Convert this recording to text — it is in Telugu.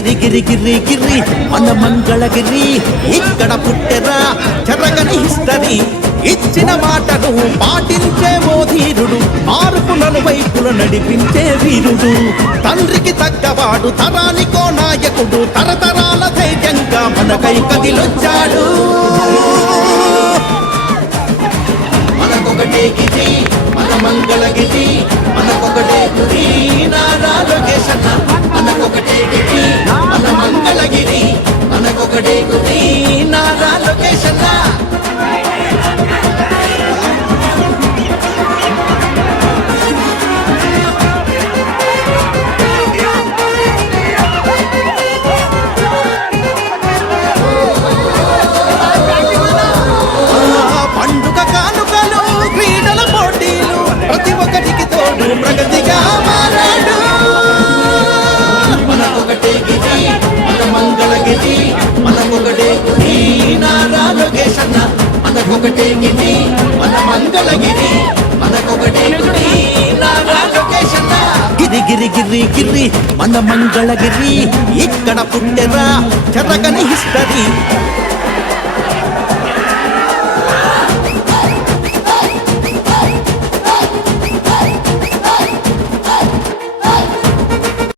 గిరి గిరి గిరి గిరి మన మంగళగిరి ఇక్కడ పుట్టెరా చెరగని హిస్టరీ ఇచ్చిన మాటను పాటించే ఓ ధీరుడు మార్పులను వైపుల నడిపించే వీరుడు తండ్రికి తగ్గవాడు తరానికో నాయకుడు తరతరాల ధైర్యంగా మనకై కదిలొచ్చాడు మనకొకటే గిరి మన మంగళగిరి మనకొకటే గురి నారా లోకేష్ అన్న మనకొకటే గిరి మన మంగళగిరి మనకొకటే గురి నారా లోకేష్ అన్న ప్రగతిగా మారాడు మనకొకటే గిరి మన మంగళగిరి మనకొకటే గురి నారా లోకేష్ అన్న మనకొకటే గిరి మన మంగళగిరి మనకొకటే గురి నారా లోకేష్ అన్న గిరి గిరి గిరి గిరి మన మంగళగిరి ఇక్కడ పుట్టెరా చెరగని హిస్టరీ